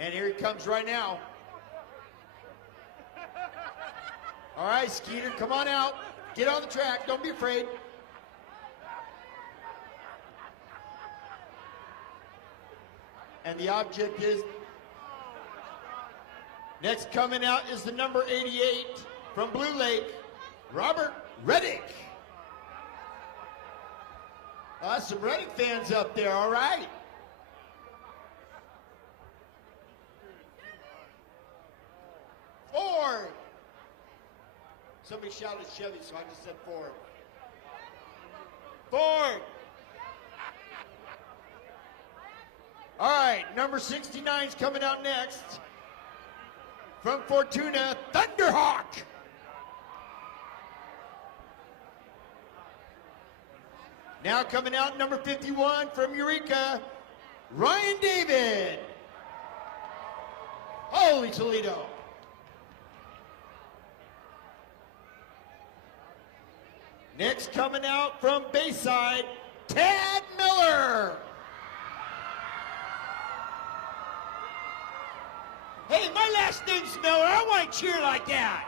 And here he comes right now. All right, Skeeter, come on out. Get on the track. Don't be afraid. And the object is, next coming out is the number 88 from Blue Lake, Robert Reddick. Some Reddick fans up there, all right. Ford. Somebody shouted Chevy, so I just said Ford. Ford. All right, number 69 is coming out next. From Fortuna, Thunderhawk. Now coming out, number 51 from Eureka, Ryan David. Holy Toledo. Next coming out from Bayside, Tad Miller. Hey, my last name's Miller. I want to cheer like that.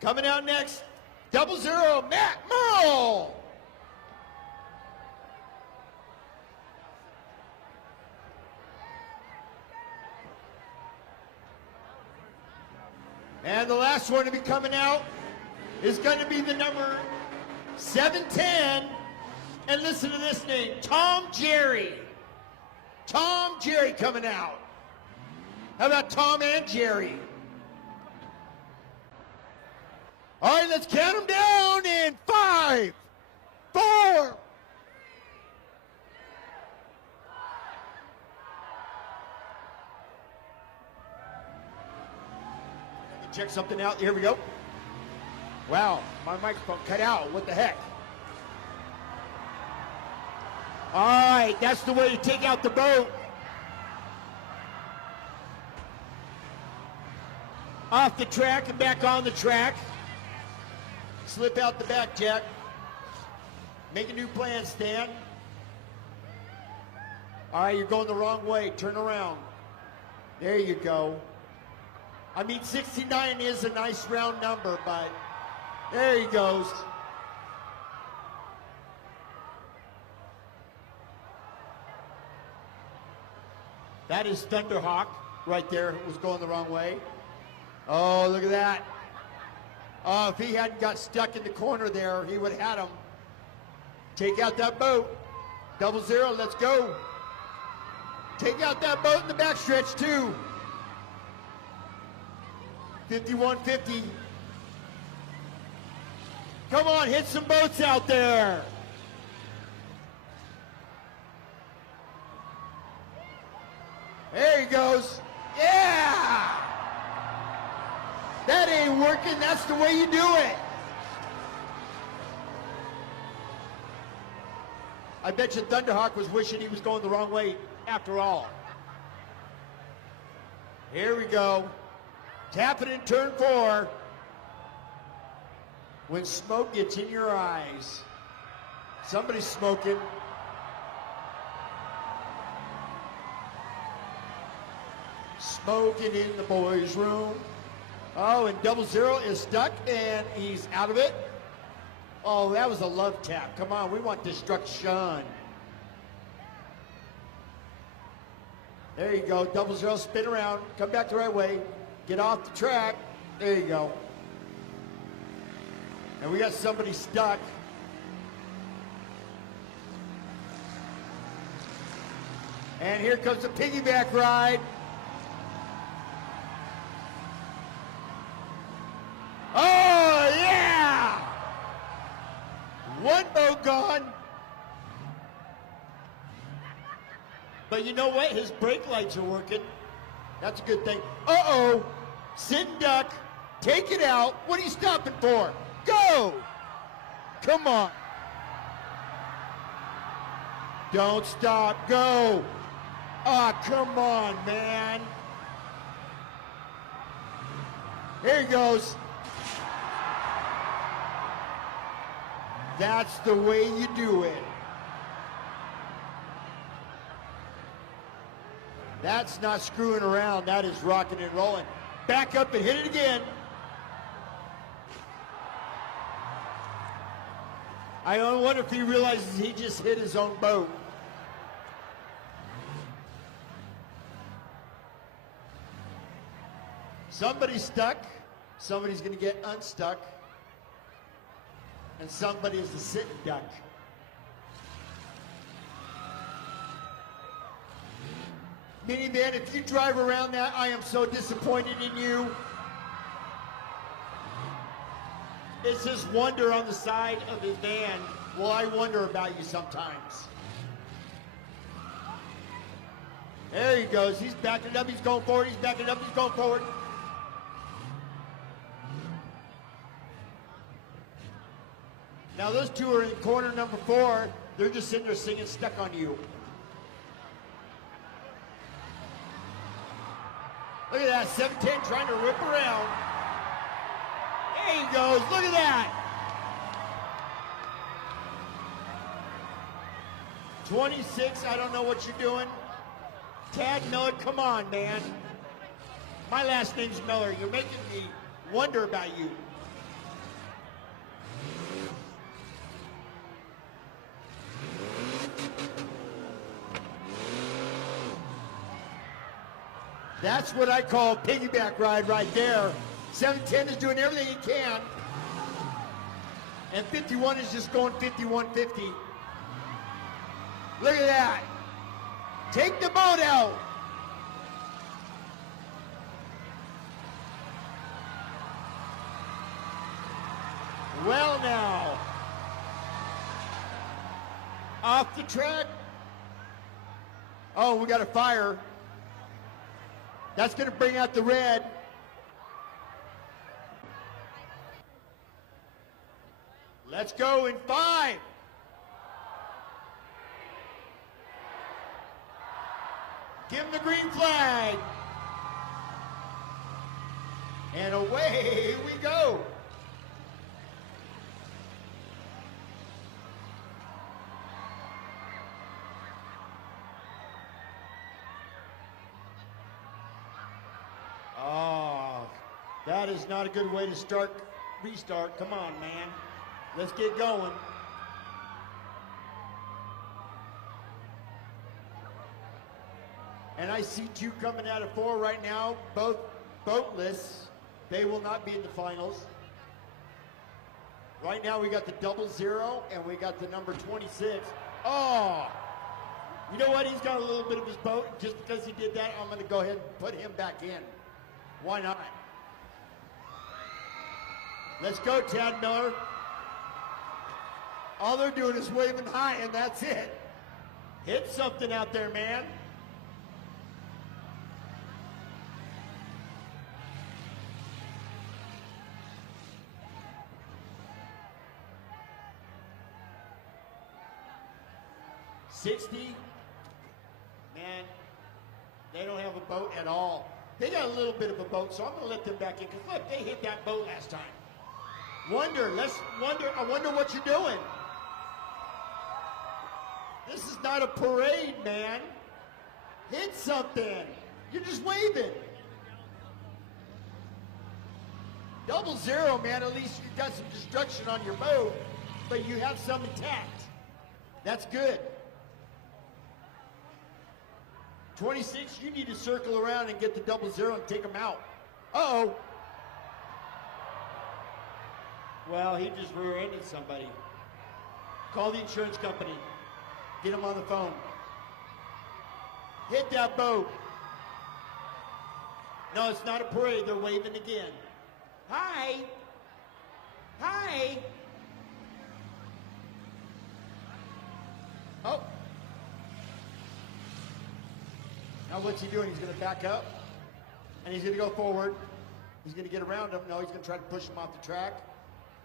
Coming out next, 00, Matt Merle. And the last one to be coming out is going to be the number 710. And listen to this name, Tom Jerry. Tom Jerry coming out. How about Tom and Jerry? All right, let's count them down in 5, 4. Check something out. Here we go. Wow, my microphone cut out. What the heck? All right, that's the way to take out the boat. Off the track and back on the track. Slip out the back, Jack. Make a new plan, Stan. All right, you're going the wrong way. Turn around. There you go. I mean, 69 is a nice round number, but there he goes. That is Thunderhawk right there. It was going the wrong way. Oh, look at that. Oh, if he hadn't got stuck in the corner there, he would have had him. Take out that boat. 00, let's go. Take out that boat in the backstretch, too. 5150. Come on, hit some boats out there. There he goes. Yeah! That ain't working. That's the way you do it. I bet you Thunderhawk was wishing he was going the wrong way after all. Here we go. Tap it in turn 4. When smoke gets in your eyes. Somebody's smoking. Smoking in the boys' room. Oh, and 00 is stuck, and he's out of it. Oh, that was a love tap. Come on, we want destruction. There you go, 00, spin around, come back the right way, get off the track. There you go. And we got somebody stuck. And here comes the piggyback ride. Oh, yeah! One boat gone. But you know what? His brake lights are working. That's a good thing. Uh-oh. Sit and duck. Take it out. What are you stopping for? Go! Come on. Don't stop. Go. Ah, come on, man. Here he goes. That's the way you do it. That's not screwing around. That is rocking and rolling. Back up and hit it again. I wonder if he realizes he just hit his own boat. Somebody's stuck. Somebody's going to get unstuck. And somebody is a sitting duck. Minivan, if you drive around that, I am so disappointed in you. It says wonder on the side of his van. Well, I wonder about you sometimes. There he goes. He's backing up. He's going forward. He's backing up. He's going forward. Now those two are in corner number 4. They're just sitting there singing Stuck on You. Look at that, 710 trying to rip around. There he goes, look at that. 26, I don't know what you're doing. Tad Miller, come on, man. My last name's Miller. You're making me wonder about you. That's what I call a piggyback ride right there. 710 is doing everything he can. And 51 is just going 5150. Look at that. Take the boat out. Well now. Off the track. Oh, we got a fire. That's going to bring out the red. Let's go in 5. Give him the green flag. And away we go. Oh, that is not a good way to restart. Come on, man. Let's get going. And I see 2 coming out of 4 right now, both boatless. They will not be in the finals. Right now we got the 00 and we got the number 26. Oh, you know what? He's got a little bit of his boat. Just because he did that, I'm going to go ahead and put him back in. Why not? Let's go, Tad Miller. All they're doing is waving high, and that's it. Hit something out there, man. $60. Man, they don't have a boat at all. They got a little bit of a boat, so I'm going to let them back in. Because look, they hit that boat last time. I wonder what you're doing. This is not a parade, man. Hit something. You're just waving. 00, man, at least you got some destruction on your boat, but you have some intact. That's good. 26, you need to circle around and get the 00 and take them out. Uh-oh. Well, he just rear-ended somebody. Call the insurance company. Get them on the phone. Hit that boat. No, it's not a parade. They're waving again. Hi. Hi. Oh. Now what's he doing? He's going to back up, and he's going to go forward. He's going to get around him. No, he's going to try to push him off the track.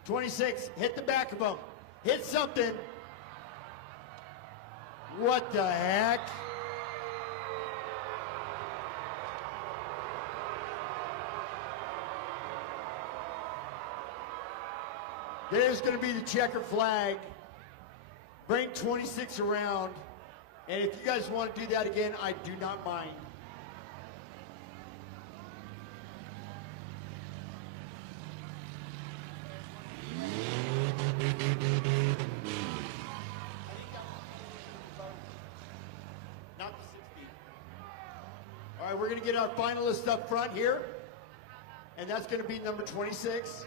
26, hit the back of him. Hit something. What the heck? There's going to be the checker flag. Bring 26 around. And if you guys want to do that again, I do not mind. we're going to get our finalists up front here. And that's going to be number 26.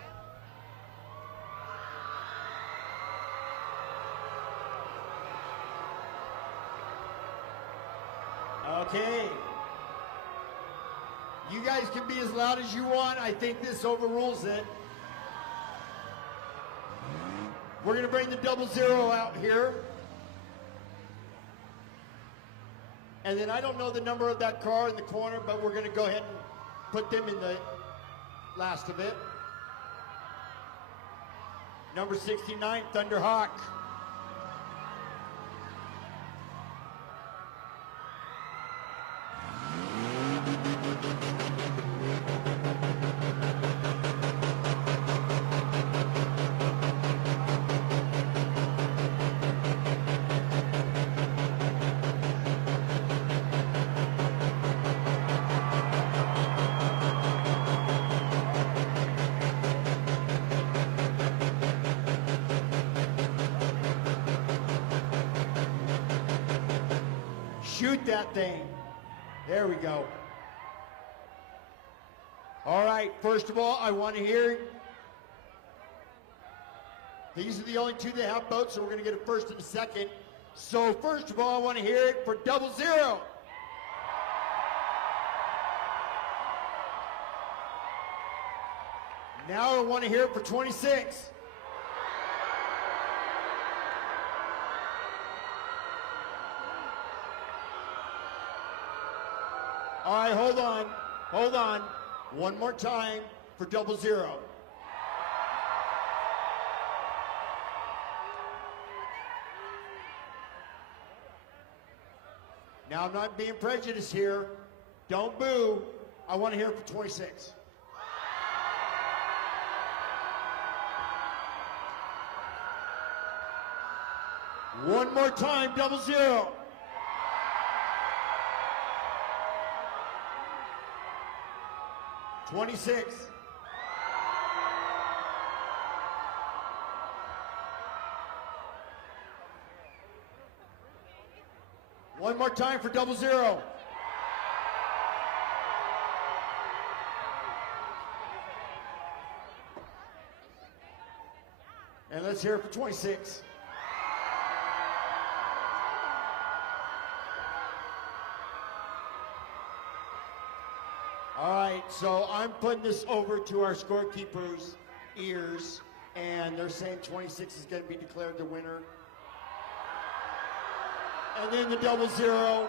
Okay. You guys can be as loud as you want. I think this overrules it. We're going to bring the 00 out here. And then I don't know the number of that car in the corner, but we're going to go ahead and put them in the last of it. Number 69, Thunderhawk. Shoot that thing. There we go. All right, first of all, I want to hear, these are the only two that have boats, so we're going to get a first and a second. So first of all, I want to hear it for 00. Now I want to hear it for 26. All right, hold on. One more time for 00. Now, I'm not being prejudiced here. Don't boo. I want to hear it for 26. One more time, 00. $26. One more time for 00. And let's hear it for 26. All right, so I'm putting this over to our scorekeepers' ears, and they're saying 26 is going to be declared the winner. And then the 00.